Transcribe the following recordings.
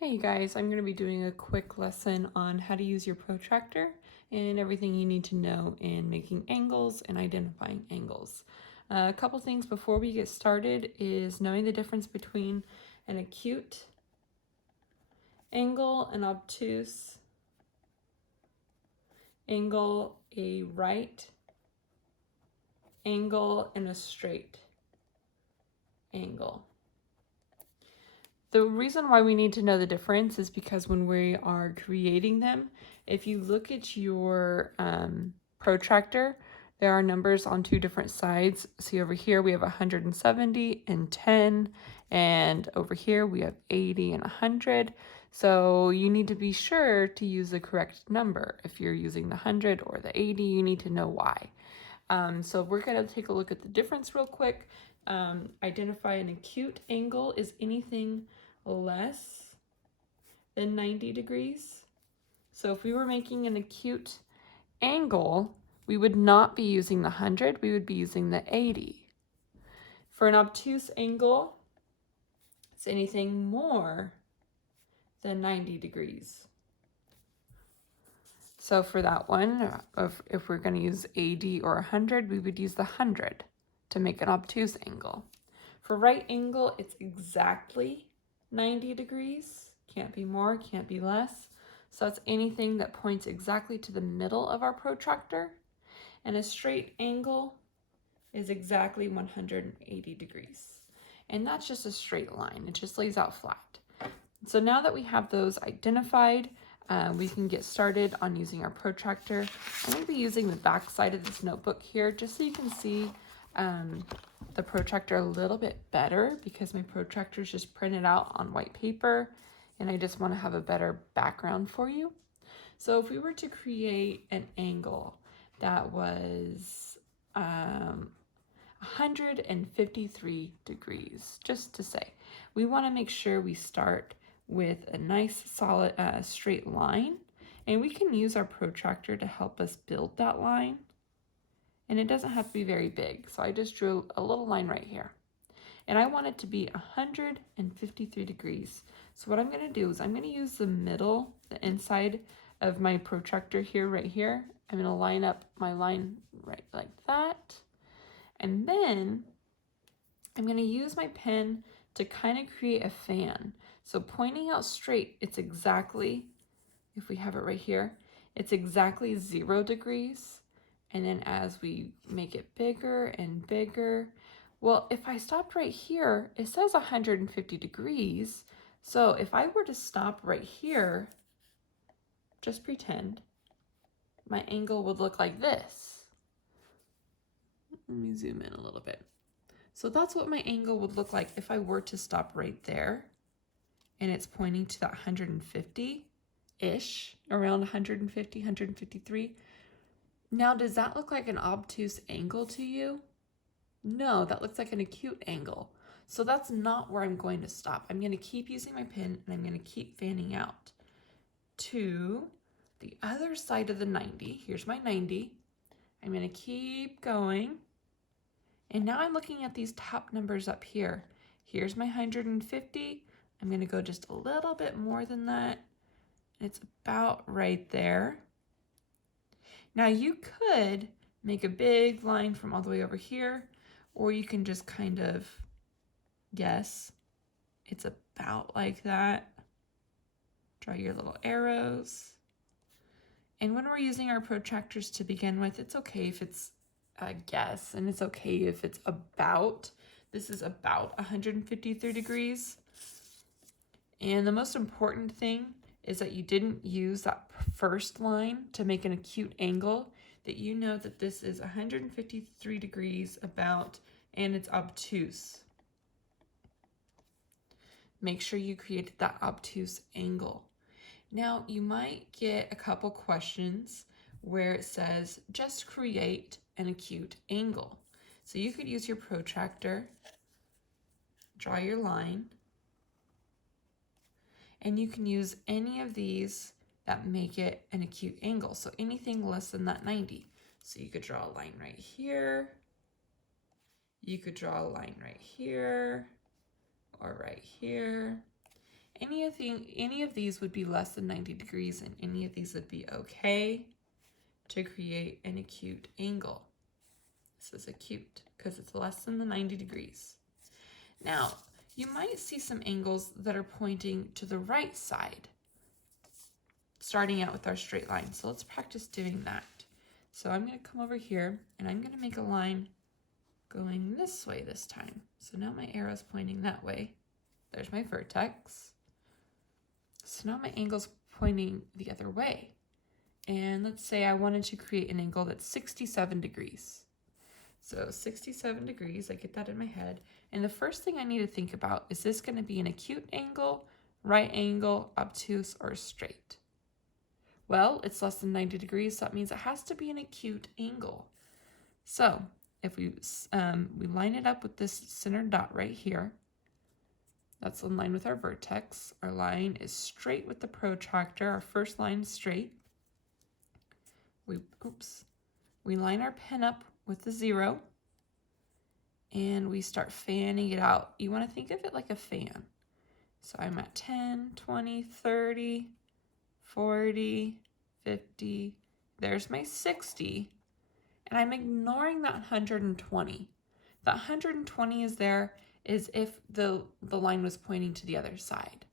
Hey you guys, I'm going to be doing a quick lesson on how to use your protractor and everything you need to know in making angles and identifying angles. A couple things before we get started is knowing the difference between an acute angle, an obtuse angle, a right angle, and a straight angle. The reason why we need to know the difference is because when we are creating them, if you look at your protractor, there are numbers on two different sides. See over here we have 170 and 10, and over here we have 80 and 100. So you need to be sure to use the correct number. If you're using the 100 or the 80, you need to know why. So we're going to take a look at the difference real quick. Identify an acute angle is anything less than 90 degrees. So if we were making an acute angle, we would not be using the 100, we would be using the 80. For an obtuse angle, it's anything more than 90 degrees. So for that one, if we're going to use 80 or 100, we would use the 100 to make an obtuse angle. For right angle, it's exactly 90 degrees. Can't be more, can't be less. So that's anything that points exactly to the middle of our protractor. And a straight angle is exactly 180 degrees. And that's just a straight line. It just lays out flat. So now that we have those identified, we can get started on using our protractor. I'm going to be using the back side of this notebook here just so you can see the protractor a little bit better, because my protractor is just printed out on white paper and I just want to have a better background for you. So if we were to create an angle that was 153 degrees, just to say, we want to make sure we start with a nice solid straight line, and we can use our protractor to help us build that line, and it doesn't have to be very big. So I just drew a little line right here, and I want it to be 153 degrees. So what I'm going to do is I'm going to use the middle, the inside of my protractor here, right here. I'm going to line up my line right like that, and then I'm going to use my pen to kind of create a fan. So pointing out straight, it's exactly, if we have it right here, it's exactly 0 degrees. And then as we make it bigger and bigger, well, if I stopped right here, it says 150 degrees. So if I were to stop right here, just pretend, my angle would look like this. Let me zoom in a little bit. So that's what my angle would look like if I were to stop right there, and it's pointing to that 150-ish, around 150, 153. Now, does that look like an obtuse angle to you? No, that looks like an acute angle. So that's not where I'm going to stop. I'm going to keep using my pen, and I'm going to keep fanning out to the other side of the 90. Here's my 90. I'm going to keep going. And now I'm looking at these top numbers up here. Here's my 150. I'm going to go just a little bit more than that. It's about right there. Now you could make a big line from all the way over here, or you can just kind of guess. It's about like that. Draw your little arrows. And when we're using our protractors to begin with, it's okay if it's a guess, and it's okay if it's about. This is about 153 degrees. And the most important thing is that you didn't use that first line to make an acute angle, that you know that this is 153 degrees about, and it's obtuse. Make sure you created that obtuse angle. Now, you might get a couple questions where it says, just create an acute angle. So you could use your protractor, draw your line, and you can use any of these that make it an acute angle. So anything less than that 90. So you could draw a line right here. You could draw a line right here or right here. Any of these would be less than 90 degrees, and any of these would be okay to create an acute angle. This is acute because it's less than the 90 degrees. Now, you might see some angles that are pointing to the right side, starting out with our straight line. So let's practice doing that. So I'm going to come over here and I'm going to make a line going this way this time. So now my arrow's pointing that way. There's my vertex. So now my angle's pointing the other way. And let's say I wanted to create an angle that's 67 degrees. So 67 degrees, I get that in my head. And the first thing I need to think about, is this going to be an acute angle, right angle, obtuse, or straight? Well, it's less than 90 degrees, so that means it has to be an acute angle. So if we line it up with this center dot right here, that's in line with our vertex. Our line is straight with the protractor. Our first line is straight. We line our pen up with the 0, and we start fanning it out. You want to think of it like a fan. So I'm at 10, 20, 30, 40, 50. There's my 60. And I'm ignoring that 120. That 120 is there is if the line was pointing to the other side.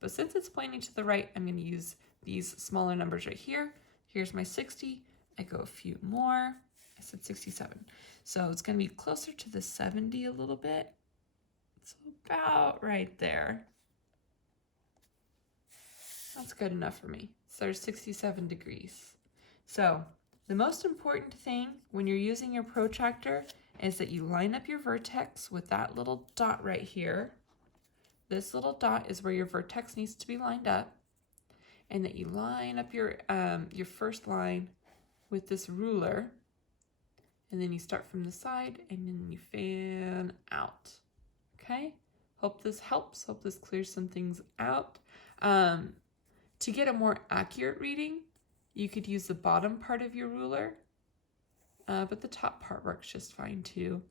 But since it's pointing to the right, I'm going to use these smaller numbers right here. Here's my 60. I go a few more. I said 67. So it's going to be closer to the 70 a little bit. It's about right there. That's good enough for me. So there's 67 degrees. So the most important thing when you're using your protractor is that you line up your vertex with that little dot right here. This little dot is where your vertex needs to be lined up, and that you line up your first line with this ruler, and then you start from the side and then you fan out. Okay? Hope this helps. Hope this clears some things out. To get a more accurate reading, you could use the bottom part of your ruler, but the top part works just fine too.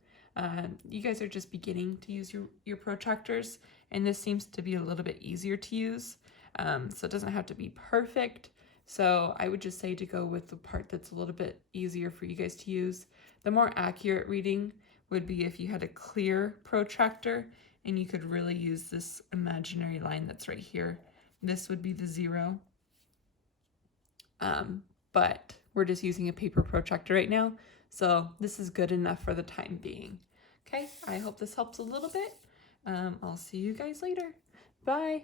You guys are just beginning to use your protractors, and this seems to be a little bit easier to use, so it doesn't have to be perfect. So I would just say to go with the part that's a little bit easier for you guys to use. The more accurate reading would be if you had a clear protractor and you could really use this imaginary line that's right here. This would be the 0. But we're just using a paper protractor right now, so this is good enough for the time being. Okay, I hope this helps a little bit. I'll see you guys later. Bye.